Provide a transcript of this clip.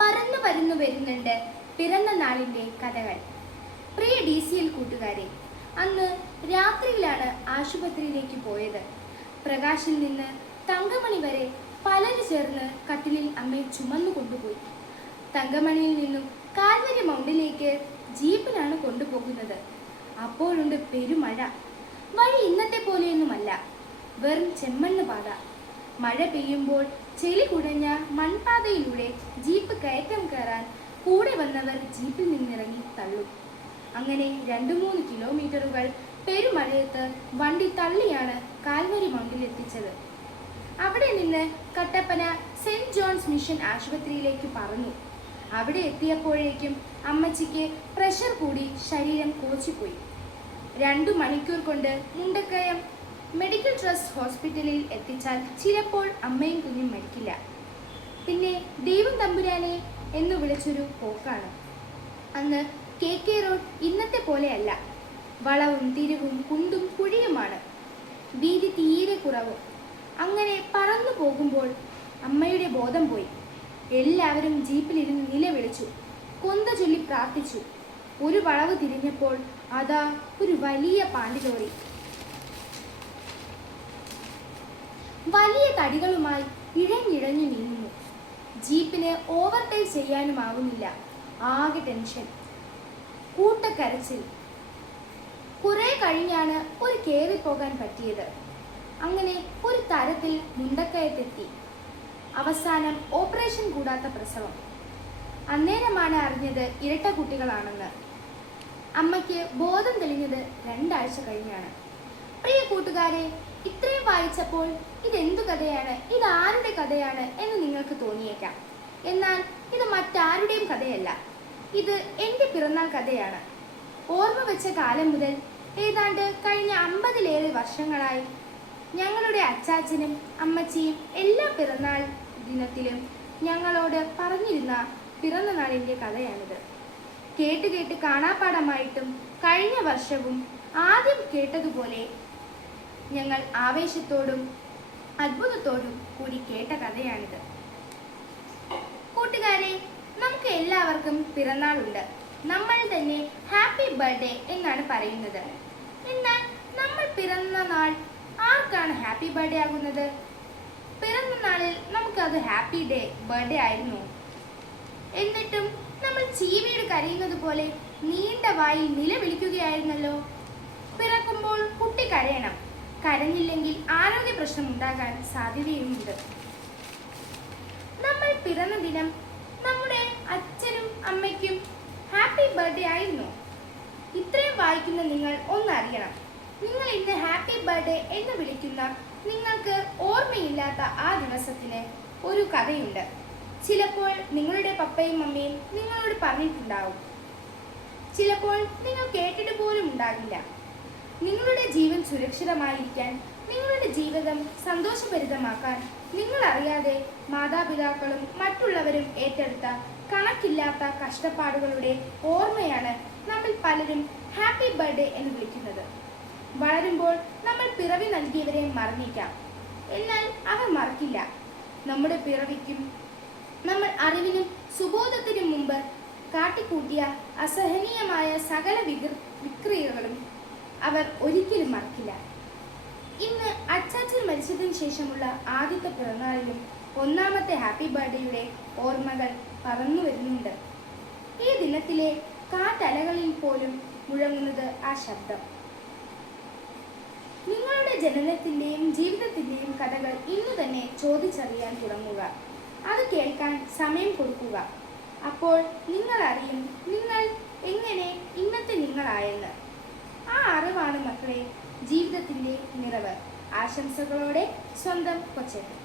പറന്നു പരന്നു വരുന്നുണ്ട് പിറന്ന നാളിൻ്റെ കഥകൾ. പ്രിയ DCL കൂട്ടുകാരെ, അന്ന് രാത്രിയിലാണ് ആശുപത്രിയിലേക്ക് പോയത്. പ്രകാശിൽ നിന്ന് തങ്കമണി വരെ പലര് ചേർന്ന് കട്ടിലിൽ അമ്മയെ ചുമന്നു കൊണ്ടുപോയി. തങ്കമണിയിൽ നിന്നും കാൽവരി മൗണ്ടിലേക്ക് ജീപ്പിലാണ് കൊണ്ടുപോകുന്നത്. അപ്പോഴുണ്ട് പെരുമഴ. വഴി ഇന്നത്തെ പോലെയൊന്നുമല്ല, വെറും ചെമ്മണ്ണ് പാത. മഴ പെയ്യുമ്പോൾ ചെളി കുടഞ്ഞ മൺപാതയിലൂടെ ജീപ്പ് കയറ്റം കയറാൻ കൂടെ വന്നവർ ജീപ്പിൽ നിന്നിറങ്ങി തള്ളും. അങ്ങനെ 2-3 കിലോമീറ്ററുകൾ പെരുമഴയത്ത് വണ്ടി തള്ളിയാണ് കാൽവരി മൗണ്ടിൽ എത്തിച്ചത്. അവിടെ നിന്ന് കട്ടപ്പന സെന്റ് ജോൺസ് മിഷൻ ആശുപത്രിയിലേക്ക് പറന്നു. അവിടെ എത്തിയപ്പോഴേക്കും അമ്മച്ചിക്ക് പ്രഷർ കൂടി ശരീരം കോച്ചിപ്പോയി. 2 മണിക്കൂർ കൊണ്ട് മുണ്ടക്കയം മെഡിക്കൽ ട്രസ്റ്റ് ഹോസ്പിറ്റലിൽ എത്തിച്ചാൽ ചിലപ്പോൾ അമ്മയും കുഞ്ഞും മരിക്കില്ല. പിന്നെ ദൈവം തമ്പുരാനെ എന്ന് വിളിച്ചൊരു പോക്കാണ്. അന്ന് KK റോഡ് ഇന്നത്തെ പോലെയല്ല. വളവും തിരിവും കുണ്ടും കുഴിയുമാണ്. വീതി തീരെ കുറവും. അങ്ങനെ പറന്നു പോകുമ്പോൾ അമ്മയുടെ ബോധം പോയി. എല്ലാവരും ജീപ്പിലിരുന്ന് നിലവിളിച്ചു, കൊന്ത ചൊല്ലി പ്രാർത്ഥിച്ചു. ഒരു വളവ് തിരിഞ്ഞപ്പോൾ അതാ ഒരു വലിയ പാണ്ടിലോറി വലിയ തടികളുമായി ഇഴഞ്ഞിഴഞ്ഞു നീങ്ങുന്നു. ജീപ്പിന് ഓവർടേക്ക് ചെയ്യാനുമാവുന്നില്ല. ആകെ ടെൻഷൻ, കൂട്ടക്കരച്ചിൽ. കുറെ കഴിഞ്ഞാണ് ഒരു കയറിപ്പോകാൻ പറ്റിയത്. അങ്ങനെ ഒരു തരത്തിൽ മുണ്ടക്കയത്തെത്തി. അവസാനം ഓപ്പറേഷൻ കൂടാത്ത പ്രസവം. അന്നേരമാണ് അറിഞ്ഞത് ഇരട്ട കുട്ടികളാണെന്ന്. അമ്മയ്ക്ക് ബോധം തെളിഞ്ഞത് 2 ആഴ്ച കഴിഞ്ഞാണ്. പ്രിയ കൂട്ടുകാരെ, ഇത്രയും വായിച്ചപ്പോൾ ഇതെന്തു കഥയാണ്, ഇതാരുടെ കഥയാണ് എന്ന് നിങ്ങൾക്ക് തോന്നിയേക്കാം. എന്നാൽ ഇത് മറ്റാരുടെയും കഥയല്ല. ഇത് എൻ്റെ പിറന്നാൾ കഥയാണ്. ഓർമ്മ വെച്ച കാലം മുതൽ ഏതാണ്ട് കഴിഞ്ഞ 50-ലേറെ വർഷങ്ങളായി ഞങ്ങളുടെ അച്ചാച്ചനും അമ്മച്ചിയും എല്ലാ പിറന്നാൾ ദിനത്തിലും ഞങ്ങളോട് പറഞ്ഞിരുന്ന പിറന്ന നാളിൻ്റെ കഥയാണിത്. കേട്ട് കേട്ട് കാണാപ്പാടമായിട്ടും കഴിഞ്ഞ വർഷവും ആദ്യം കേട്ടതുപോലെ ഞങ്ങൾ ആവേശത്തോടും അത്ഭുതത്തോടും കൂടി കേട്ട കഥയാണിത്. കൂട്ടുകാരെ, നമുക്ക് എല്ലാവർക്കും പിറന്നാളുണ്ട്. നമ്മൾ തന്നെ ഹാപ്പി ബർത്ത്ഡേ എന്നാണ് പറയുന്നത്. എന്നാൽ നമ്മൾ പിറന്ന നാൾ ആർക്കാണ് ഹാപ്പി ബർത്ത്ഡേ ആകുന്നത്? പിറന്ന നാളിൽ നമുക്കത് ഹാപ്പി ബർത്ത്ഡേ ആയിരുന്നു. എന്നിട്ടും നമ്മൾ ചീവീട് കരയുന്നത് പോലെ നീണ്ട വായിൽ നിലവിളിക്കുകയായിരുന്നല്ലോ. പിറക്കുമ്പോൾ കുട്ടി കരയണം. കരഞ്ഞില്ലെങ്കിൽ ആരോഗ്യ പ്രശ്നം ഉണ്ടാകാൻ സാധ്യതയുമുണ്ട്. നമ്മൾ പിറന്ന ദിനം നമ്മുടെ അച്ഛനും അമ്മയ്ക്കും ഹാപ്പി ബർത്ത്ഡേ ആയിരുന്നു. ഇത്രയും വായിക്കുന്ന നിങ്ങൾ ഒന്നറിയണം, നിങ്ങൾ ഇന്ന് ഹാപ്പി ബർത്ത്ഡേ എന്ന് വിളിക്കുന്ന നിങ്ങൾക്ക് ഓർമ്മയില്ലാത്ത ആ ദിവസത്തിന് ഒരു കഥയുണ്ട്. ചിലപ്പോൾ നിങ്ങളുടെ പപ്പയും മമ്മിയും നിങ്ങളോട് പറഞ്ഞിട്ടുണ്ടാവും. ചിലപ്പോൾ നിങ്ങൾ കേട്ടിട്ട് പോലും ഉണ്ടാകില്ല. നിങ്ങളുടെ ജീവൻ സുരക്ഷിതമായിരിക്കാൻ, നിങ്ങളുടെ ജീവിതം സന്തോഷഭരിതമാക്കാൻ നിങ്ങൾ അറിയാതെ മാതാപിതാക്കളും മറ്റുള്ളവരും ഏറ്റെടുത്ത കണക്കില്ലാത്ത കഷ്ടപ്പാടുകളുടെ ഓർമ്മയാണ് നമ്മൾ പലരും ഹാപ്പി ബർത്ത്ഡേ എന്ന് വിളിക്കുന്നത്. വളരുമ്പോൾ നമ്മൾ പിറവി നൽകിയവരെ മറന്നേക്കാം. എന്നാൽ അവർ മറക്കില്ല. നമ്മുടെ പിറവിക്കും നമ്മൾ അറിവിനും സുബോധത്തിനും മുമ്പ് കാട്ടിക്കൂട്ടിയ അസഹനീയമായ സകല വിക്രിയകളും അവർ ഒരിക്കലും മറക്കില്ല. ഇന്ന് അച്ചാച്ചൻ മരിച്ചതിന് ശേഷമുള്ള ആദ്യത്തെ പിറന്നാളിലും 1ാമത്തെ ഹാപ്പി ബർത്ത്ഡേയുടെ ഓർമ്മകൾ പറന്നു വരുന്നുണ്ട്. ഈ ദിനത്തിലെ കാറ്റലകളിൽ പോലും മുഴങ്ങുന്നത് ആ ശബ്ദം. നിങ്ങളുടെ ജനനത്തിൻ്റെയും ജീവിതത്തിൻ്റെയും കഥകൾ ഇന്നു തന്നെ ചോദിച്ചറിയാൻ തുടങ്ങുക. അത് കേൾക്കാൻ സമയം കൊടുക്കുക. അപ്പോൾ നിങ്ങൾ അറിയും നിങ്ങൾ എങ്ങനെ ഇന്നത്തെ നിങ്ങളായെന്ന്. ആ അറിവാണ് മക്കളെ ജീവിതത്തിൻ്റെ നിറവ്. ആശംസകളോടെ സ്വന്തം കൊച്ചേട്ടൻ.